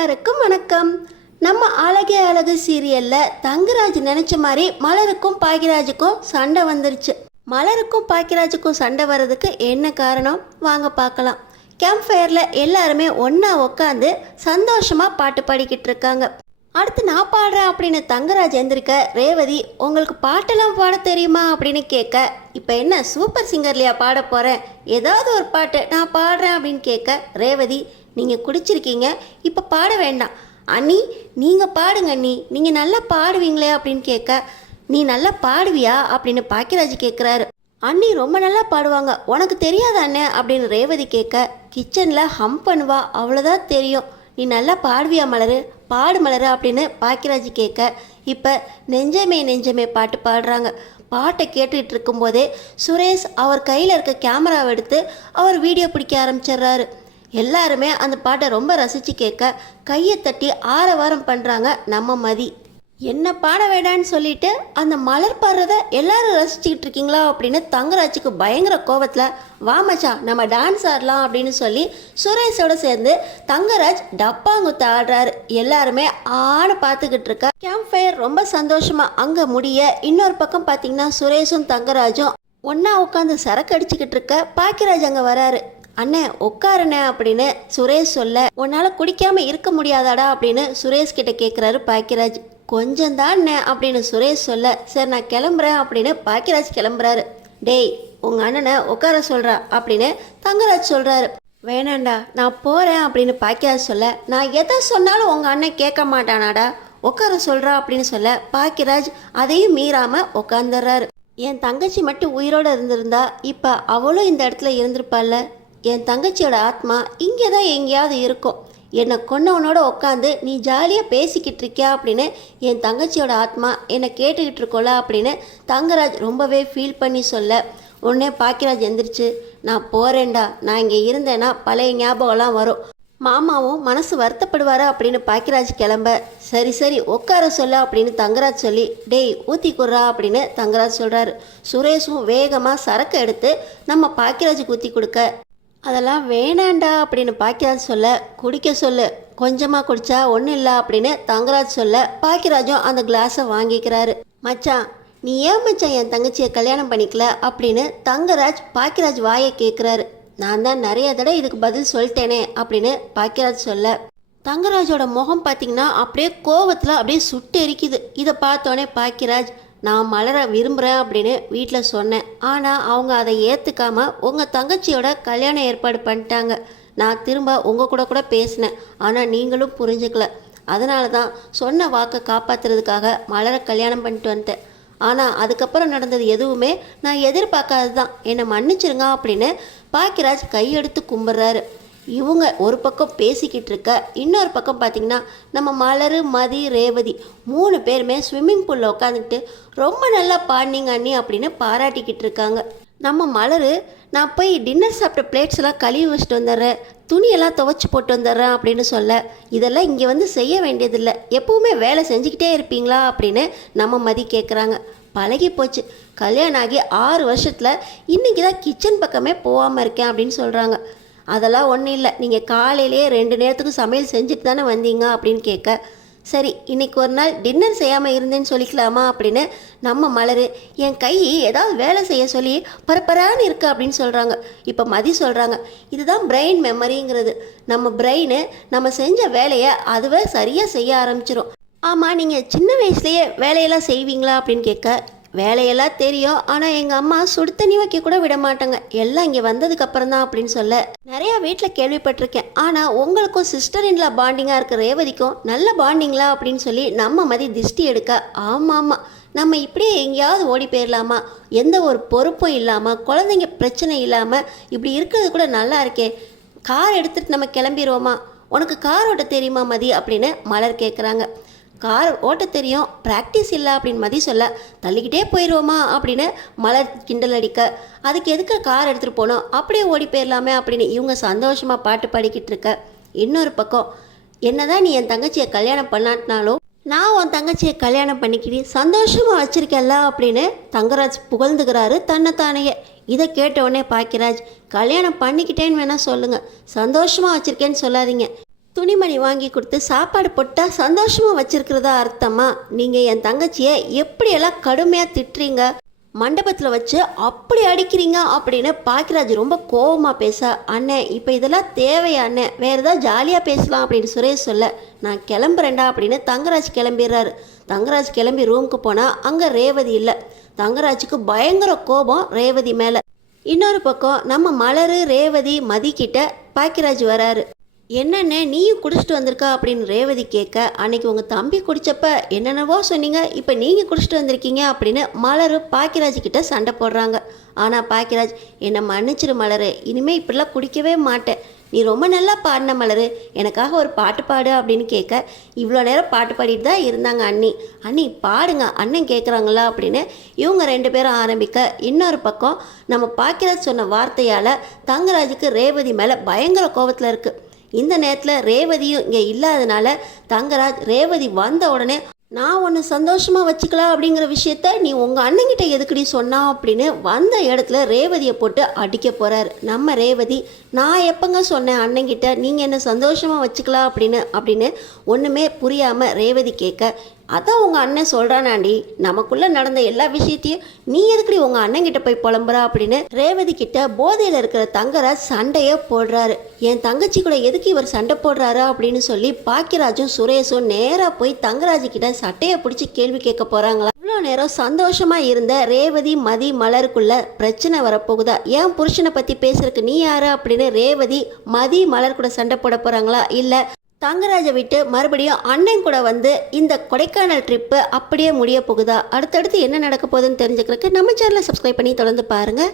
எல்லாருக்கும் வணக்கம். நம்ம அழகே அழகு சீரியல்ல தங்கராஜ் நினைச்ச மாதிரி மலருக்கும் பாக்கியராஜுக்கும் சண்டை வந்துருச்சு. மலருக்கும் பாக்கியராஜுக்கும் சண்டை வர்றதுக்கு என்ன காரணம் வாங்க பார்க்கலாம். கேம்ப் ஃபயர்ல எல்லாருமே ஒண்ணா உட்காந்து சந்தோஷமா பாட்டு பாடிக்கிட்டு இருக்காங்க. அடுத்து நான் பாடுறேன் அப்படின்னு தங்கராஜ் எந்திரிக்க, ரேவதி உங்களுக்கு பாட்டெல்லாம் பாட தெரியுமா அப்படின்னு கேட்க, இப்போ என்ன சூப்பர் சிங்கர்லையா பாட போகிறேன், ஏதாவது ஒரு பாட்டு நான் பாடுறேன் அப்படின்னு கேட்க, ரேவதி நீங்கள் குடிச்சிருக்கீங்க இப்போ பாட வேண்டாம், அண்ணி நீங்கள் பாடுங்க அண்ணி, நீங்கள் நல்லா பாடுவீங்களே அப்படின்னு கேட்க, நீ நல்லா பாடுவியா அப்படின்னு பாக்கியராஜ் கேட்குறாரு. அண்ணி ரொம்ப நல்லா பாடுவாங்க, உனக்கு தெரியாத அண்ணே அப்படின்னு ரேவதி கேட்க, கிச்சனில் ஹம் பண்ணுவா அவ்வளோதான் தெரியும், நீ நல்லா பாடுவியா மலரு, பாடு மலரு அப்படின்னு பாக்கியராஜ் கேட்க, இப்போ நெஞ்சமே நெஞ்சமே பாட்டு பாடுறாங்க. பாட்டை கேட்டுட்டு இருக்கும்போதே சுரேஷ் அவர் கையில் இருக்க கேமராவை எடுத்து அவர் வீடியோ பிடிக்க ஆரம்பிச்சிடுறாரு. எல்லாருமே அந்த பாட்டை ரொம்ப ரசித்து கேட்க கையை தட்டி ஆரவாரம் பண்ணுறாங்க நம்ம மதி. என்ன பாட வேண்டான்னு சொல்லிட்டு அந்த மலர் பாடுறத எல்லாரும் ரசிச்சுக்கிட்டு இருக்கீங்களா அப்படின்னு தங்கராஜுக்கு பயங்கர கோபத்தில், வா மச்சா நம்ம டான்ஸ் ஆடலாம் அப்படின்னு சொல்லி சுரேஷோட சேர்ந்து தங்கராஜ் டப்பாங்குத்து ஆடுறாரு. எல்லாருமே ஆன பார்த்துக்கிட்டு இருக்க கேம்ப் ஃபயர் ரொம்ப சந்தோஷமா அங்கே முடிய, இன்னொரு பக்கம் பார்த்தீங்கன்னா சுரேஷும் தங்கராஜும் ஒன்றா உட்காந்து சரக்கு அடிச்சுக்கிட்டு இருக்க பாக்கியராஜ் அங்கே வராரு. அண்ணே உட்காருண்ணே அப்படின்னு சுரேஷ் சொல்ல, உன்னால் குடிக்காமல் இருக்க முடியாதாடா அப்படின்னு சுரேஷ் கிட்ட கேட்குறாரு பாக்கியராஜ். கொஞ்சம் தானே அப்படின்னு சுரேஷ் சொல்ல, சரி நான் கிளம்புறேன் அப்படின்னு பாக்கியராஜ் கிளம்புறாரு. டேய் உங்கள் அண்ணனை உட்கார சொல்கிறா அப்படின்னு தங்கராஜ் சொல்கிறாரு. வேணாண்டா நான் போகிறேன் அப்படின்னு பாக்கியராஜ் சொல்ல, நான் எதை சொன்னாலும் உங்கள் அண்ணன் கேட்க மாட்டானாடா, உட்கார சொல்கிறா அப்படின்னு சொல்ல பாக்கியராஜ் அதையும் மீறாமல் உட்காந்துடுறாரு. என் தங்கச்சி மட்டும் உயிரோடு இருந்திருந்தா இப்போ அவளும் இந்த இடத்துல இருந்திருப்பாள்ல, என் தங்கச்சியோட ஆத்மா இங்கே தான் எங்கேயாவது இருக்கும், என்னை கொன்னவனோட உட்காந்து நீ ஜாலியாக பேசிக்கிட்டு இருக்கியா அப்படின்னு என் தங்கச்சியோட ஆத்மா என்னை கேட்டுக்கிட்டு இருக்கோல அப்படின்னு தங்கராஜ் ரொம்பவே ஃபீல் பண்ணி சொல்ல, உடனே பாக்கியராஜ் எந்திரிச்சு, நான் போகிறேன்டா, நான் இங்கே இருந்தேன்னா பழைய ஞாபகம்லாம் வரும், மாமாவும் மனசு வருத்தப்படுவாரா அப்படின்னு பாக்கியராஜ் கிளம்ப, சரி சரி உட்கார சொல்ல அப்படின்னு தங்கராஜ் சொல்லி, டேய் ஊற்றி குடுறா அப்படின்னு தங்கராஜ் சொல்கிறாரு. சுரேஷும் வேகமாக சரக்கு எடுத்து நம்ம பாக்கியராஜுக்கு ஊற்றி கொடுக்க, அதெல்லாம் வேணாண்டா அப்படின்னு பாக்கியராஜ் சொல்ல, குடிக்க சொல்லு, கொஞ்சமாக குடிச்சா ஒன்றும் இல்லை அப்படின்னு தங்கராஜ் சொல்ல, பாக்கியராஜும் அந்த கிளாஸை வாங்கிக்கிறாரு. மச்சான் நீ ஏன் மச்சான் என் தங்கச்சியை கல்யாணம் பண்ணிக்கல அப்படின்னு தங்கராஜ் பாக்கியராஜ் வாயை கேட்குறாரு. நான் தான் நிறைய தடவை இதுக்கு பதில் சொல்லிட்டேனே அப்படின்னு பாக்கியராஜ் சொல்ல, தங்கராஜோட முகம் பார்த்தீங்கன்னா அப்படியே கோவத்தில் அப்படியே சுட்டு எரிக்குது. இதை பார்த்தோன்னே பாக்கியராஜ், நான் மலரை விரும்புகிறேன் அப்படின்னு வீட்டில் சொன்னேன், ஆனால் அவங்க அதை ஏற்றுக்காம உங்கள் தங்கச்சியோட கல்யாணம் ஏற்பாடு பண்ணிட்டாங்க, நான் திரும்ப உங்கள் கூட பேசினேன், ஆனால் நீங்களும் புரிஞ்சுக்கல, அதனால தான் சொன்ன வாக்கை காப்பாற்றுறதுக்காக மலரை கல்யாணம் பண்ணிட்டு வந்துட்டேன், ஆனால் அதுக்கப்புறம் நடந்தது எதுவுமே நான் எதிர்பார்க்காது தான், என்னை மன்னிச்சிருங்க அப்படின்னு பாக்கியராஜ் கையெடுத்து கும்பிட்றாரு. இவங்க ஒரு பக்கம் பேசிக்கிட்டு இருக்க, இன்னொரு பக்கம் பார்த்திங்கன்னா நம்ம மலரு மதி ரேவதி 3 பேருமே ஸ்விம்மிங் பூலில் உட்காந்துக்கிட்டு ரொம்ப நல்லா பாடினீங்க அண்ணி அப்படின்னு பாராட்டிக்கிட்டு இருக்காங்க. நம்ம மலரு, நான் போய் டின்னர் சாப்பிட்ட பிளேட்ஸ் எல்லாம் கழுவி வச்சுட்டு வந்துடுறேன், துணியெல்லாம் துவைச்சி போட்டு வந்துடுறேன் அப்படின்னு சொல்ல, இதெல்லாம் இங்கே வந்து செய்ய வேண்டியதில்லை, எப்பவுமே வேலை செஞ்சுக்கிட்டே இருப்பீங்களா அப்படின்னு நம்ம மதி கேட்குறாங்க. பழகி போச்சு, கல்யாணம் ஆகி 6 வருஷத்தில் இன்றைக்கி தான் கிச்சன் பக்கமே போகாமல் இருக்கேன் அப்படின்னு சொல்கிறாங்க. அதெல்லாம் ஒன்றும் இல்லை, நீங்கள் காலையிலேயே 2 நேரத்துக்கு சமையல் செஞ்சுட்டு தானே வந்தீங்க அப்படின்னு கேட்க, சரி இன்றைக்கி ஒரு நாள் டின்னர் செய்யாமல் இருந்தேன்னு சொல்லிக்கலாமா அப்படின்னு நம்ம மலரு, என் கை ஏதாவது வேலை செய்ய சொல்லி பரப்பரான்னு இருக்கு அப்படின்னு சொல்கிறாங்க. இப்போ மதி சொல்கிறாங்க, இதுதான் பிரெயின் மெமரிங்கிறது, நம்ம பிரெயின் நம்ம செஞ்ச வேலையை அதுவே சரியாக செய்ய ஆரம்பிச்சிடும். ஆமாம் நீங்கள் சின்ன வயசுலேயே வேலையெல்லாம் செய்வீங்களா அப்படின்னு கேட்க, வேலையெல்லாம் தெரியும், ஆனால் எங்கள் அம்மா சுடு தண்ணி வைக்க கூட விட மாட்டாங்க, எல்லாம் இங்கே வந்ததுக்கப்புறம் தான் அப்படின்னு சொல்ல, நிறையா வீட்டில் கேள்விப்பட்டிருக்கேன், ஆனால் உங்களுக்கும் சிஸ்டர் இன்லா பாண்டிங்காக இருக்க ரேவதிக்கும் நல்ல பாண்டிங்களா அப்படின்னு சொல்லி நம்ம மதி திஷ்டி எடுக்க, ஆமாம் நம்ம இப்படியே எங்கேயாவது ஓடி போயிடலாமா, எந்த ஒரு பொறுப்பும் இல்லாமல் குழந்தைங்க பிரச்சனை இல்லாமல் இப்படி இருக்கிறது கூட நல்லா இருக்கே, கார் எடுத்துகிட்டு நம்ம கிளம்பிடுவோமா, உனக்கு கார் ஓட்ட தெரியுமா மதி அப்படின்னு மலர் கேட்குறாங்க. கார் ஓட்ட தெரியும், ப்ராக்டிஸ் இல்லை அப்படின்னு மதி சொல்ல, தள்ளிக்கிட்டே போயிடுவோமா அப்படின்னு மலர் கிண்டல் அடிக்க, அதுக்கு எதுக்கு கார் எடுத்துகிட்டு போனோம், அப்படியே ஓடி போயிடலாமே அப்படின்னு இவங்க சந்தோஷமாக பாட்டு பாடிக்கிட்டு இருக்க, இன்னொரு பக்கம் என்னதான் நீ என் தங்கச்சியை கல்யாணம் பண்ணாட்டினாலும் நான் உன் தங்கச்சியை கல்யாணம் பண்ணிக்கிட்டு சந்தோஷமாக வச்சுருக்கேன்ல அப்படின்னு தங்கராஜ் புகழ்ந்துக்கிறாரு தன்னைத்தானையே. இதை கேட்டவுடனே பாக்கியராஜ், கல்யாணம் பண்ணிக்கிட்டேன்னு வேணால் சொல்லுங்கள், சந்தோஷமாக வச்சுருக்கேன்னு சொல்லாதீங்க, துணிமணி வாங்கி கொடுத்து சாப்பாடு போட்டால் சந்தோஷமாக வச்சிருக்கிறதா அர்த்தமா? நீங்கள் என் தங்கச்சியை எப்படியெல்லாம் கடுமையாக திட்டுறீங்க, மண்டபத்தில் வச்சு அப்படி அடிக்கிறீங்க அப்படின்னு பாக்கியராஜ் ரொம்ப கோவமாக பேச, அண்ணே இப்போ இதெல்லாம் தேவையா அண்ணே, வேறு ஏதாவது ஜாலியாக பேசலாம் அப்படின்னு சுரேஷ் சொல்ல, நான் கிளம்புறேன்டா அப்படின்னு தங்கராஜ் கிளம்பிடுறாரு. தங்கராஜ் கிளம்பி ரூமுக்கு போனால் அங்கே ரேவதி இல்லை. தங்கராஜுக்கு பயங்கர கோபம் ரேவதி மேலே. இன்னொரு பக்கம் நம்ம மலரு ரேவதி மதிக்கிட்ட பாக்கியராஜ் வராரு. என்னென்ன நீயும் குடிச்சிட்டு வந்திருக்கா அப்படின்னு ரேவதி கேட்க, அன்னைக்கு உங்கள் தம்பி குடித்தப்ப என்னென்னவோ சொன்னீங்க, இப்போ நீங்கள் குடிச்சிட்டு வந்திருக்கீங்க அப்படின்னு மலரு பாக்கியராஜ் கிட்ட சண்டை போடுறாங்க. ஆனால் பாக்கியராஜ், என்னை மன்னிச்சிரு மலரு, இனிமேல் இப்படிலாம் குடிக்கவே மாட்டேன், நீ ரொம்ப நல்லா பாடின மலரு, எனக்காக ஒரு பாட்டு பாடு அப்படின்னு கேட்க, இவ்வளோ நேரம் பாட்டு பாடிட்டு தான் இருந்தாங்க அண்ணி, அண்ணி பாடுங்க அண்ணன் கேட்குறாங்களா அப்படின்னு இவங்க 2 பேரும் ஆரம்பிக்க, இன்னொரு பக்கம் நம்ம பாக்கியராஜ் சொன்ன வார்த்தையால் தங்கராஜுக்கு ரேவதி மேலே பயங்கர கோபத்தில் இருக்குது. இந்த நேரத்தில் ரேவதியும் இங்கே இல்லாதனால தங்கராஜ் ரேவதி வந்த உடனே, நான் ஒன்று சந்தோஷமாக வச்சுக்கலாம் அப்படிங்கிற விஷயத்த நீ உங்கள் அண்ணங்கிட்ட எதுக்குடி சொன்னா அப்படின்னு வந்த இடத்துல ரேவதியை போட்டு அடிக்க போகிறாரு. நம்ம ரேவதி, நான் எப்போங்க சொன்னேன் அண்ணங்கிட்ட நீங்கள் என்ன சந்தோஷமாக வச்சுக்கலாம் அப்படின்னு ஒன்றுமே புரியாமல் ரேவதி கேட்க, அதான் உங்கள் அண்ணன் சொல்கிறானாண்டி, நமக்குள்ளே நடந்த எல்லா விஷயத்தையும் நீ எதுக்குடி உங்கள் அண்ணங்கிட்ட போய் புலம்புறா அப்படின்னு ரேவதி கிட்ட போதையில் இருக்கிற தங்கராஜ் சண்டையே போடுறாரு. என் தங்கச்சி கூட எதுக்கு இவர் சண்டை போடுறாரா அப்படின்னு சொல்லி பாக்கியராஜும் சுரேஷும் நேராக போய் தங்கராஜ் கிட்ட சட்டையை பிடிச்சி கேள்வி கேட்க போகிறாங்களா. இவ்வளோ நேரம் சந்தோஷமாக இருந்த ரேவதி மதி மலருக்குள்ள பிரச்சனை வரப்போகுதா, ஏன் புருஷனை பற்றி பேசுறதுக்கு நீ யாரு அப்படின்னு ரேவதி மதி மலர் கூட சண்டை போட போகிறாங்களா, இல்லை தங்கராஜை விட்டு மறுபடியும் அண்ணன் கூட வந்து இந்த கொடைக்கானல் ட்ரிப்பு அப்படியே முடிய போகுதா? அடுத்தடுத்து என்ன நடக்க போகுதுன்னு தெரிஞ்சுக்கிறதுக்கு நம்ம சேனலை சப்ஸ்கிரைப் பண்ணி தொடர்ந்து பாருங்கள்.